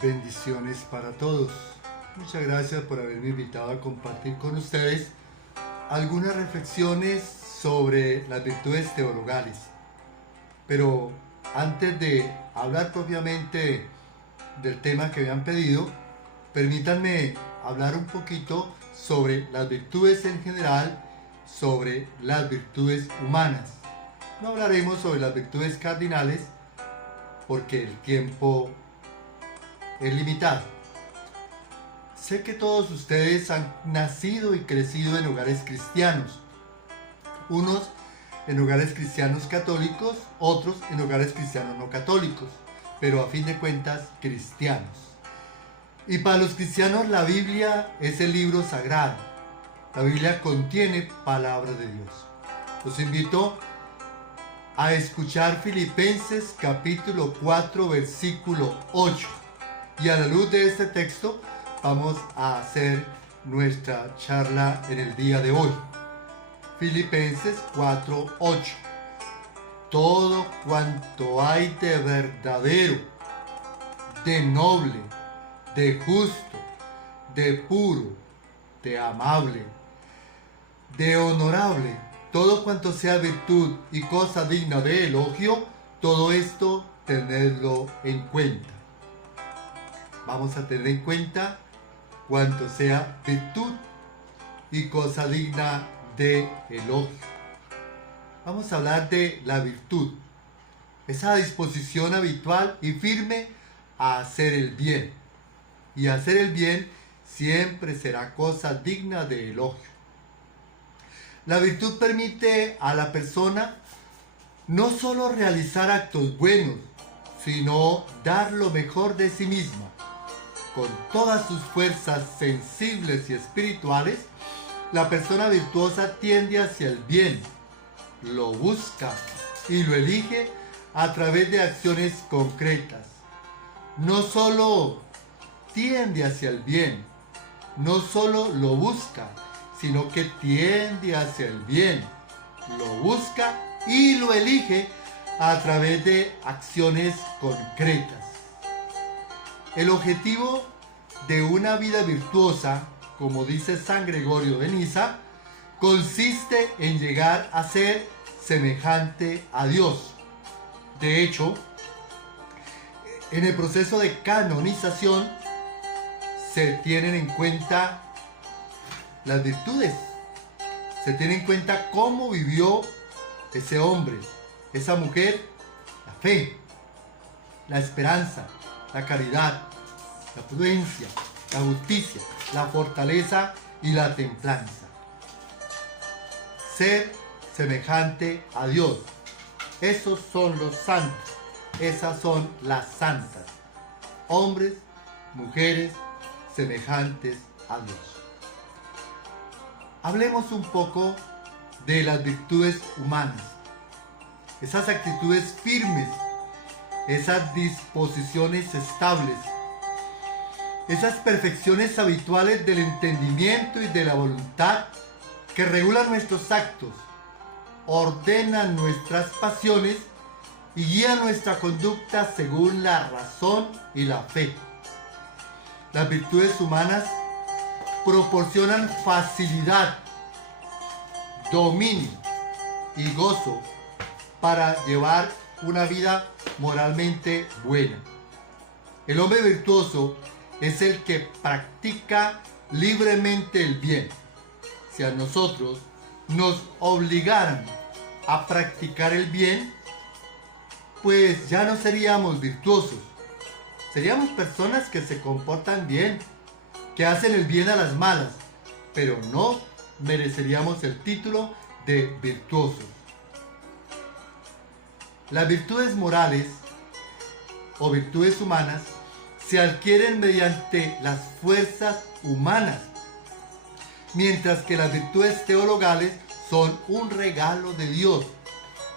Bendiciones para todos. Muchas gracias por haberme invitado a compartir con ustedes algunas reflexiones sobre las virtudes teologales. Pero antes de hablar propiamente del tema que me han pedido, permítanme hablar un poquito sobre las virtudes en general, sobre las virtudes humanas. No hablaremos sobre las virtudes cardinales porque el tiempo es limitado. Sé que todos ustedes han nacido y crecido en hogares cristianos. Unos en hogares cristianos católicos, otros en hogares cristianos no católicos, pero a fin de cuentas cristianos. Y para los cristianos la Biblia es el libro sagrado. La Biblia contiene palabra de Dios. Los invito a escuchar Filipenses capítulo 4 versículo 8. Y a la luz de este texto vamos a hacer nuestra charla en el día de hoy. Filipenses 4:8. Todo cuanto hay de verdadero, de noble, de justo, de puro, de amable, de honorable, todo cuanto sea virtud y cosa digna de elogio, todo esto tenedlo en cuenta. Vamos a tener en cuenta cuanto sea virtud y cosa digna de elogio. Vamos a hablar de la virtud, esa disposición habitual y firme a hacer el bien. Y hacer el bien siempre será cosa digna de elogio. La virtud permite a la persona no solo realizar actos buenos, sino dar lo mejor de sí misma. Con todas sus fuerzas sensibles y espirituales, la persona virtuosa tiende hacia el bien, lo busca y lo elige a través de acciones concretas. No solo tiende hacia el bien, no solo lo busca, sino que tiende hacia el bien, lo busca y lo elige a través de acciones concretas. El objetivo de una vida virtuosa, como dice San Gregorio de Niza, consiste en llegar a ser semejante a Dios. De hecho, en el proceso de canonización se tienen en cuenta las virtudes, se tiene en cuenta cómo vivió ese hombre, esa mujer, la fe, la esperanza, la caridad, la prudencia, la justicia, la fortaleza y la templanza. Ser semejante a Dios. Esos son los santos, esas son las santas. Hombres, mujeres, semejantes a Dios. Hablemos un poco de las virtudes humanas, esas actitudes firmes, esas disposiciones estables, esas perfecciones habituales del entendimiento y de la voluntad que regulan nuestros actos, ordenan nuestras pasiones y guían nuestra conducta según la razón y la fe. Las virtudes humanas proporcionan facilidad, dominio y gozo para llevar una vida moralmente buena. El hombre virtuoso es el que practica libremente el bien. Si a nosotros nos obligaran a practicar el bien, pues ya no seríamos virtuosos. Seríamos personas que se comportan bien, que hacen el bien a las malas, pero no mereceríamos el título de virtuosos. Las virtudes morales o virtudes humanas se adquieren mediante las fuerzas humanas, mientras que las virtudes teologales son un regalo de Dios,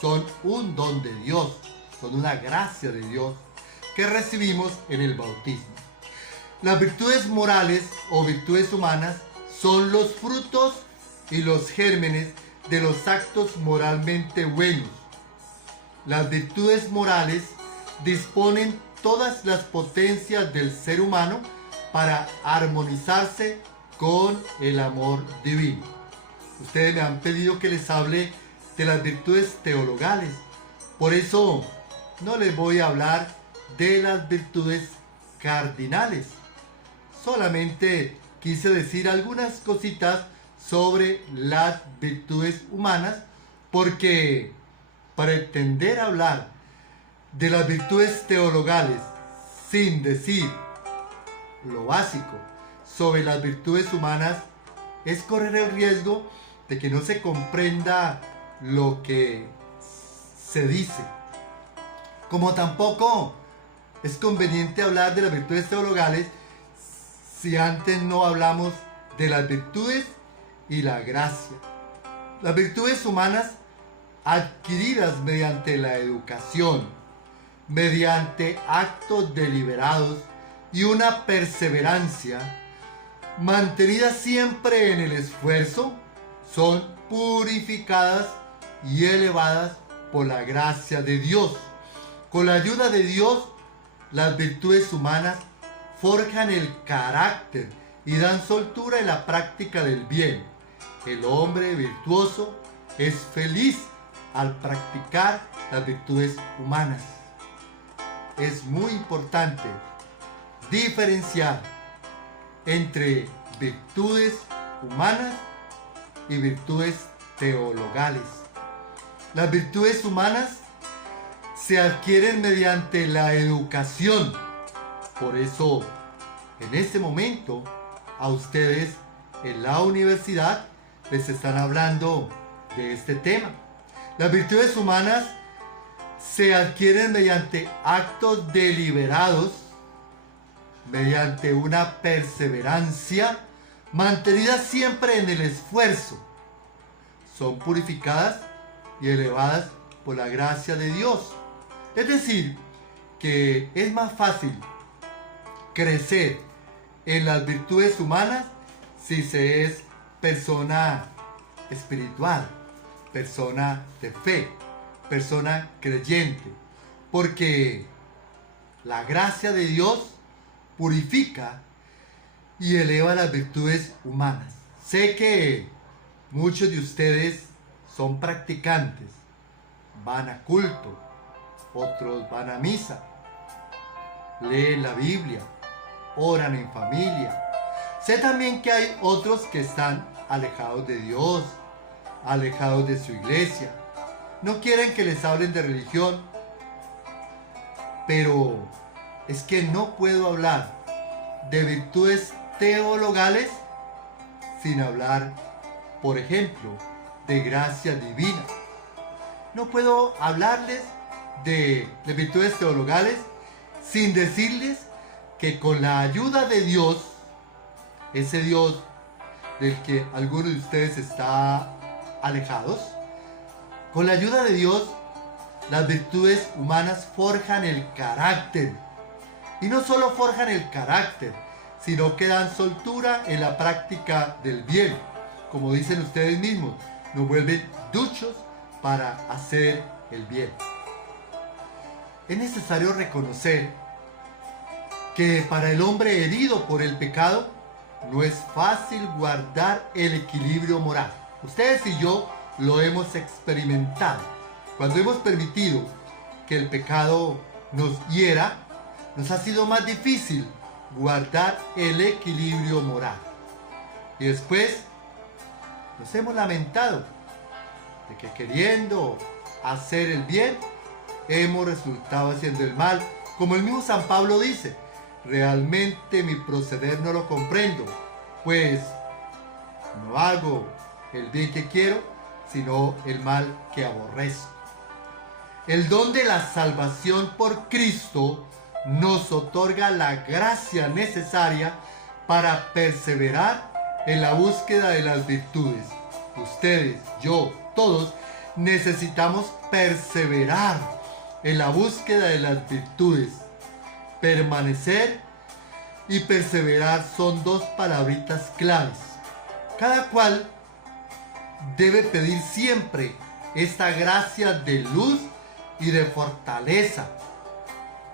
son un don de Dios, son una gracia de Dios que recibimos en el bautismo. Las virtudes morales o virtudes humanas son los frutos y los gérmenes de los actos moralmente buenos. Las virtudes morales disponen todas las potencias del ser humano para armonizarse con el amor divino. Ustedes me han pedido que les hable de las virtudes teologales. Por eso no les voy a hablar de las virtudes cardinales. Solamente quise decir algunas cositas sobre las virtudes humanas, porque pretender hablar de las virtudes teologales sin decir lo básico sobre las virtudes humanas es correr el riesgo de que no se comprenda lo que se dice. Como tampoco es conveniente hablar de las virtudes teologales si antes no hablamos de las virtudes y la gracia. Las virtudes humanas adquiridas mediante la educación, mediante actos deliberados y una perseverancia mantenida siempre en el esfuerzo, son purificadas y elevadas por la gracia de Dios. Con la ayuda de Dios, las virtudes humanas forjan el carácter y dan soltura en la práctica del bien. El hombre virtuoso es feliz al practicar las virtudes humanas. Es muy importante diferenciar entre virtudes humanas y virtudes teologales. Las virtudes humanas se adquieren mediante la educación. Por eso, en este momento, a ustedes en la universidad les están hablando de este tema. Las virtudes humanas se adquieren mediante actos deliberados, mediante una perseverancia mantenida siempre en el esfuerzo. Son purificadas y elevadas por la gracia de Dios. Es decir, que es más fácil crecer en las virtudes humanas si se es persona espiritual, persona de fe, persona creyente, porque la gracia de Dios purifica y eleva las virtudes humanas. Sé que muchos de ustedes son practicantes, van a culto, otros van a misa, leen la Biblia, oran en familia. Sé también que hay otros que están alejados de Dios, alejados de su iglesia. No quieren que les hablen de religión, pero es que no puedo hablar de virtudes teologales sin hablar, por ejemplo, de gracia divina. No puedo hablarles de virtudes teologales sin decirles que con la ayuda de Dios, ese Dios del que algunos de ustedes están alejados, con la ayuda de Dios, las virtudes humanas forjan el carácter. Y no solo forjan el carácter, sino que dan soltura en la práctica del bien. Como dicen ustedes mismos, nos vuelven duchos para hacer el bien. Es necesario reconocer que para el hombre herido por el pecado no es fácil guardar el equilibrio moral. Ustedes y yo lo hemos experimentado. Cuando hemos permitido que el pecado nos hiera, nos ha sido más difícil guardar el equilibrio moral. Y después nos hemos lamentado de que queriendo hacer el bien, hemos resultado haciendo el mal. Como el mismo San Pablo dice, realmente mi proceder no lo comprendo, pues no hago el bien que quiero, sino el mal que aborrezco. El don de la salvación por Cristo nos otorga la gracia necesaria para perseverar en la búsqueda de las virtudes. Ustedes, yo, todos necesitamos perseverar en la búsqueda de las virtudes. Permanecer y perseverar son dos palabritas claves. Cada cual debe pedir siempre esta gracia de luz y de fortaleza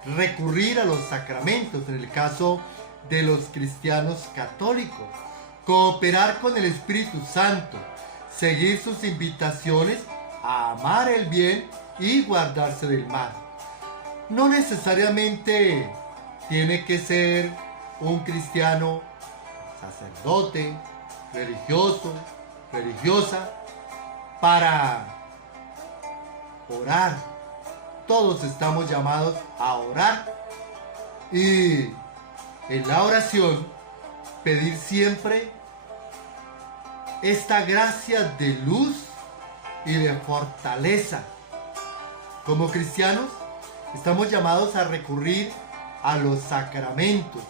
recurrir a los sacramentos en el caso de los cristianos católicos, cooperar con el Espíritu Santo, seguir sus invitaciones a amar el bien y guardarse del mal. No necesariamente tiene que ser un cristiano sacerdote, religioso, religiosa, para orar. Todos estamos llamados a orar y en la oración pedir siempre esta gracia de luz y de fortaleza. Como cristianos estamos llamados a recurrir a los sacramentos.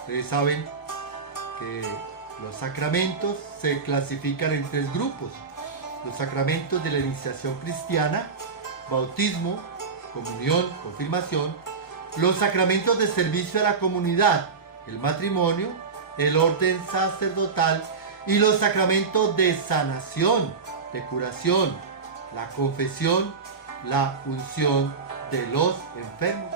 Ustedes saben que los sacramentos se clasifican en 3 grupos: los sacramentos de la iniciación cristiana, bautismo, comunión, confirmación; los sacramentos de servicio a la comunidad, el matrimonio, el orden sacerdotal; y los sacramentos de sanación, de curación, la confesión, la unción de los enfermos.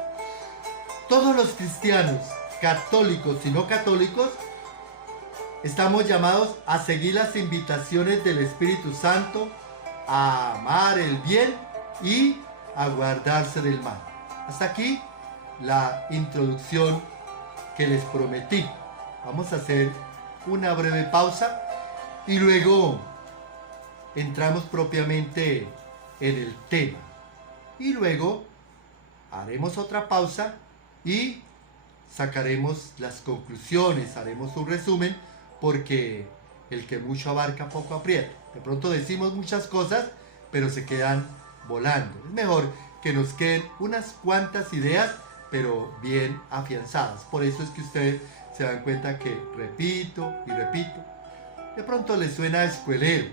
Todos los cristianos, católicos y no católicos, estamos llamados a seguir las invitaciones del Espíritu Santo, a amar el bien y a guardarse del mal. Hasta aquí la introducción que les prometí. Vamos a hacer una breve pausa y luego entramos propiamente en el tema. Y luego haremos otra pausa y sacaremos las conclusiones, haremos un resumen, porque el que mucho abarca poco aprieta. De pronto decimos muchas cosas, pero se quedan volando. Es mejor que nos queden unas cuantas ideas, pero bien afianzadas. Por eso es que ustedes se dan cuenta que repito y repito. De pronto les suena a escuelero.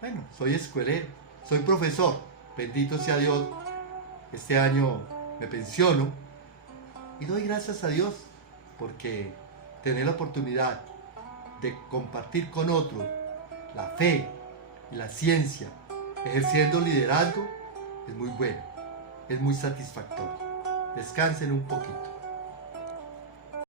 Bueno, soy escuelero, soy profesor. Bendito sea Dios. Este año me pensiono y doy gracias a Dios porque tener la oportunidad de compartir con otros la fe y la ciencia, ejerciendo liderazgo, es muy bueno, es muy satisfactorio. Descansen un poquito.